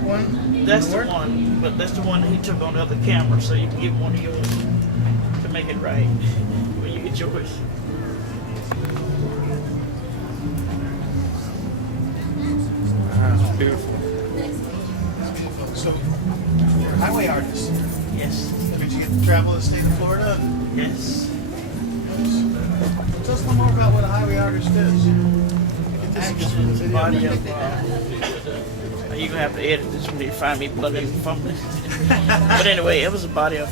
that one? That's the one, but that's the one he took on the other camera, so you can get one of yours to make it right when you get yours. Wow, beautiful. So, you're a highway artist. Yes. That means you get to travel the state of Florida. Yes. Tell us a little more about what a highway artist is. Actually, it's a body of. You're gonna have to edit this when you find me bloody fumbling. But anyway, it was a body of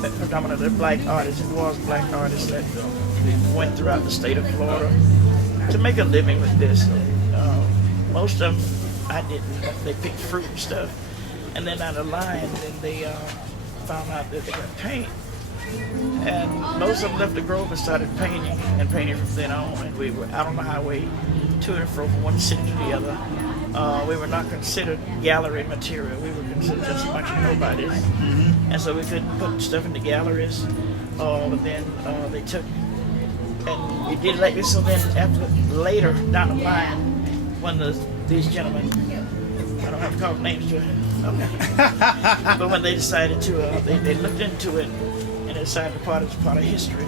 predominantly black artists. It was black artists that went throughout the state of Florida to make a living with this. Most of them, I didn't. They picked fruit and stuff, and then down the line, then they found out that they could paint. And most of them left the Grove and started painting from then on. And we were out on the highway to and fro from one city to the other. We were not considered gallery material. We were considered just a bunch of nobodies. Mm-hmm. And so we couldn't put stuff in the galleries. But then they took, and we did like this. So then after later down the line, when these gentlemen, I don't have to call names to it, okay. But when they decided to, they looked into it and decided the part is part of history.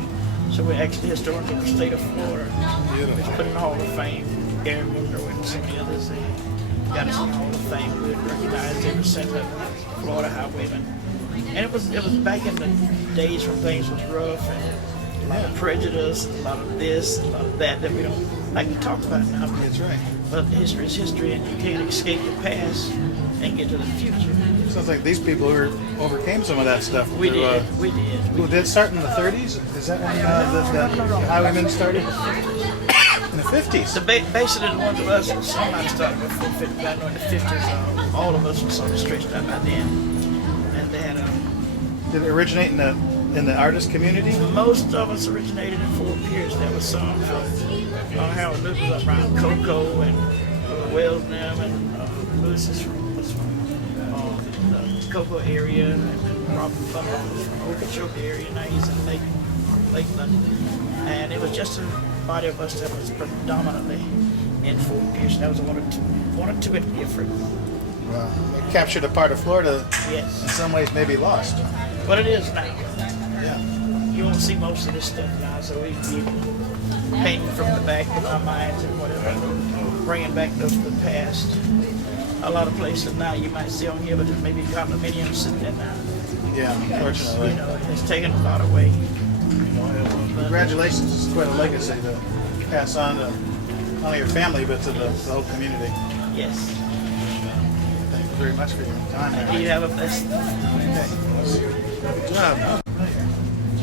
So we're actually historical of the state of Florida. Beautiful. We put in the Hall of Fame. Aaron Winter and some of the others, they got us in the Hall of Fame. We were recognized ever since Florida Highwaymen. And it was back in the days when things was rough and a lot of prejudice, a lot of this, a lot of that we don't like to talk about now. That's right. But history is history, and you can't escape the past and get to the future. Sounds like these people overcame some of that stuff. We did. Who did start in the 30s? Is that when the Highwaymen started? In the 50s? So basically the ones of us, somebody started before 50, back in the 50s. All of us were sort of stretched out by then. And then did it originate in the artist community? Most of us originated in Fort Pierce. There was some Howard Lewis was up around Cocoa and Wells and Lewis is from the Cocoa area, and Robert Butler from Okeechobee area. Now he's in Lake London. And it was just a body of us that was predominantly in Fort Pierce. That was one or two in different. Well, it captured a part of Florida. Yes. In some ways, maybe lost. But it is now. Yeah. You won't see most of this stuff now, so we painting from the back of our minds and whatever, bringing back the past. A lot of places now you might see on here, but there's maybe condominiums sitting there now. Yeah, unfortunately. It's taken a lot away. Congratulations, it's quite a legacy to pass on to not only your family, but to the whole community. Yes. Thank you very much for your time. You have a blessed. Okay. Good job.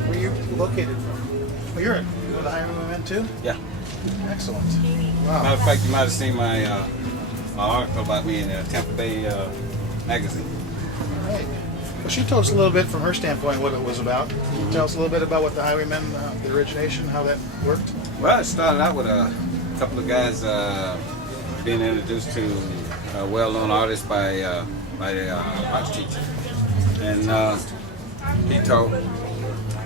Where are you located from? Well, you're the Highwaymen too? Yeah. Excellent. Wow. Matter of fact, you might have seen my article about me in the Tampa Bay magazine. All right. Well, she told us a little bit from her standpoint what it was about. Can you tell us a little bit about what the Highwaymen, the origination, how that worked? Well, it started out with a couple of guys being introduced to a well-known artist by the art teacher, and he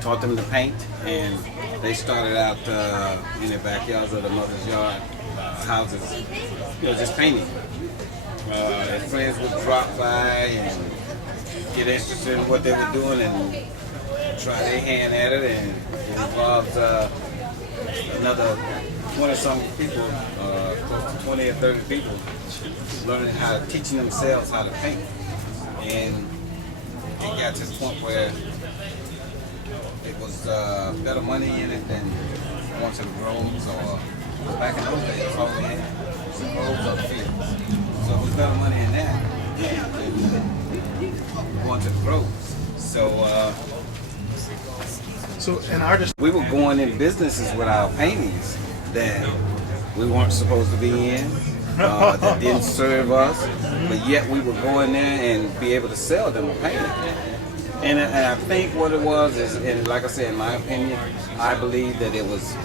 taught them to paint, and they started out in their backyards or the mother's yard, houses, just painting. Their friends would drop by and get interested in what they were doing and try their hand at it, and it involves another 20-some people, close to 20 or 30 people, teaching themselves how to paint. And it got to the point where it was better money in it than going to the groves, or back in those days, all we had was the groves or the fields. So it was better money in that than going to the groves. So an artist. We were going in businesses with our paintings that we weren't supposed to be in, that didn't serve us, but yet we would go in there and be able to sell them a painting. And I think what it was is, and like I said, in my opinion, I believe that it was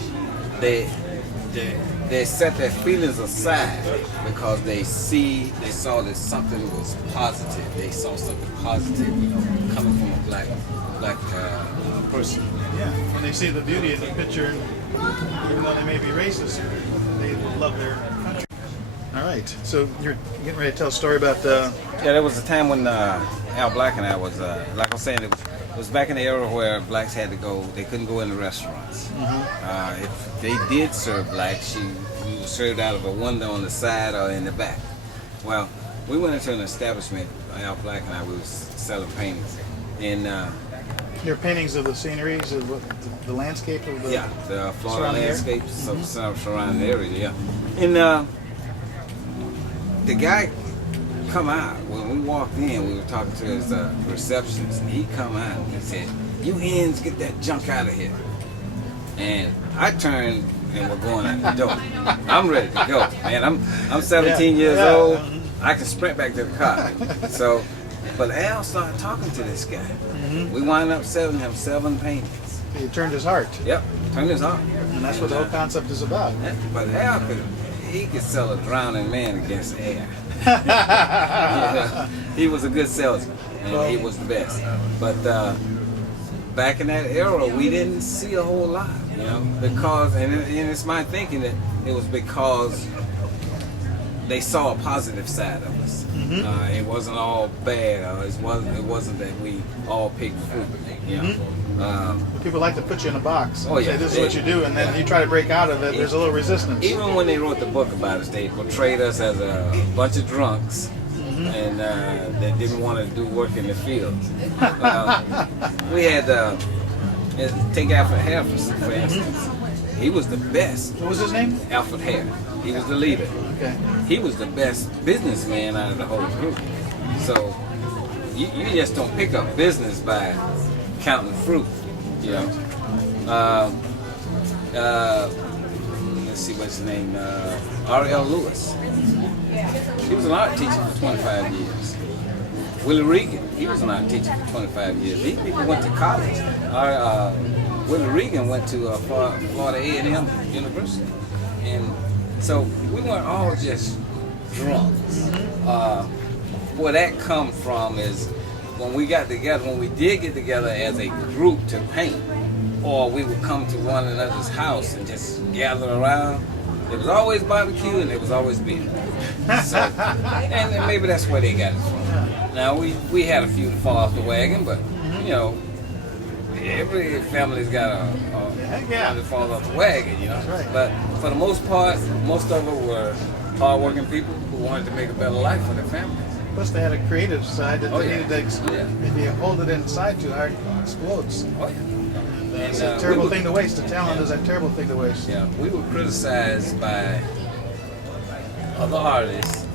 they set their feelings aside because they saw that something was positive. They saw something positive coming from a black person. Yeah, when they see the beauty of the picture, even though they may be racist, they love their country. All right. So you're getting ready to tell a story about Yeah, there was a time when Al Black and I was, like I was saying, it was back in the era where blacks had to go, they couldn't go in the restaurants. If they did serve blacks, we were served out of a window on the side or in the back. Well, we went into an establishment, Al Black and I, we was selling paintings. And your paintings of the sceneries, of the landscape of the the Florida surrounding area? landscapes, some surrounding area, yeah. And the guy come out, when we walked in, we were talking to his receptionist, and he come out and he said, "You hens, get that junk out of here." And I turned and we're going out the door. I'm ready to go, man. I'm 17 years old. I can sprint back to the car. So, but Al started talking to this guy. We wound up selling him 7 paintings. He turned his heart. Yep, turned his heart. And that's what the whole concept is about. But Al could sell a drowning man against air. He was a good salesman, and he was the best. But back in that era, we didn't see a whole lot, because, and it's my thinking that it was because they saw a positive side of us. It wasn't all bad, or it wasn't that we all picked fruit. People like to put you in a box. Oh, yeah. Say, this is what you do, and then you try to break out of it. There's a little resistance. Even when they wrote the book about us, they portrayed us as a bunch of drunks and that didn't want to do work in the fields. We had take Alfred Hare for instance. He was the best. What was his name? Alfred Hare. He was the leader. Okay. He was the best businessman out of the whole group. So you just don't pick up business by counting fruit, Let's see what's his name. R.L. Lewis. He was an art teacher for 25 years. Willie Regan, he was an art teacher for 25 years. These people went to college. Willie Regan went to Florida A&M University. And so we weren't all just drunks. Where that come from is when we did get together as a group to paint, or we would come to one another's house and just gather around, there was always barbecue and there was always beer. So, and maybe that's where they got it from. Now we had a few to fall off the wagon, but every family's got a one that falls off the wagon, Right. But for the most part, most of them were hardworking people who wanted to make a better life for their family. Plus, they had a creative side that they needed to if you hold it inside too hard, it explodes. Oh yeah. And it's a terrible thing to waste. The talent is a terrible thing to waste. Yeah, we were criticized by other artists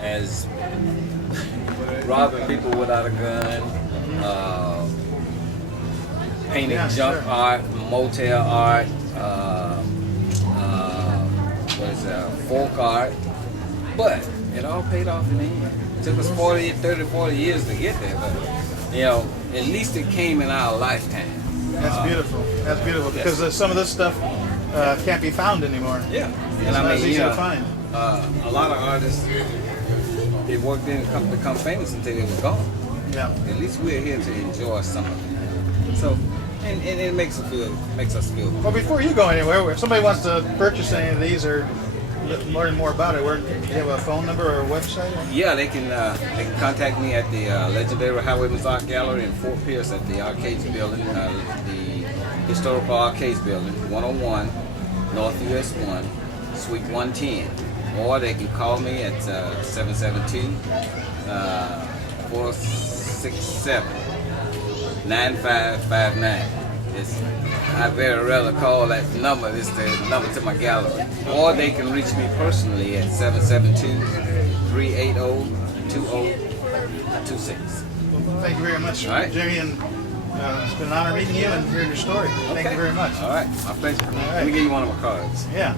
as robbing people without a gun, painting junk art, motel art, folk art. But it all paid off in the end. It took us 40 years to get there, but at least it came in our lifetime. That's beautiful. That's beautiful because some of this stuff can't be found anymore. Yeah, It's not as easy to find. A lot of artists, they worked in and become famous until they were gone. Yeah. At least we're here to enjoy some of it. So, and it makes us feel. Well, before you go anywhere, if somebody wants to purchase any of these or learn more about it, do you have a phone number or a website? Yeah, they can contact me at the legendary Highwaymen Art Gallery in Fort Pierce at the Arcades Building, the Historical Arcades Building, 101 North US 1, Suite 110. Or they can call me at 772-467-9559. I very rarely call that number. It's the number to my gallery. Or they can reach me personally at 772-380-2026. Thank you very much, Jimmy, and it's been an honor meeting you and hearing your story. Thank you very much. All right, my pleasure. Let me give you one of my cards. Yeah.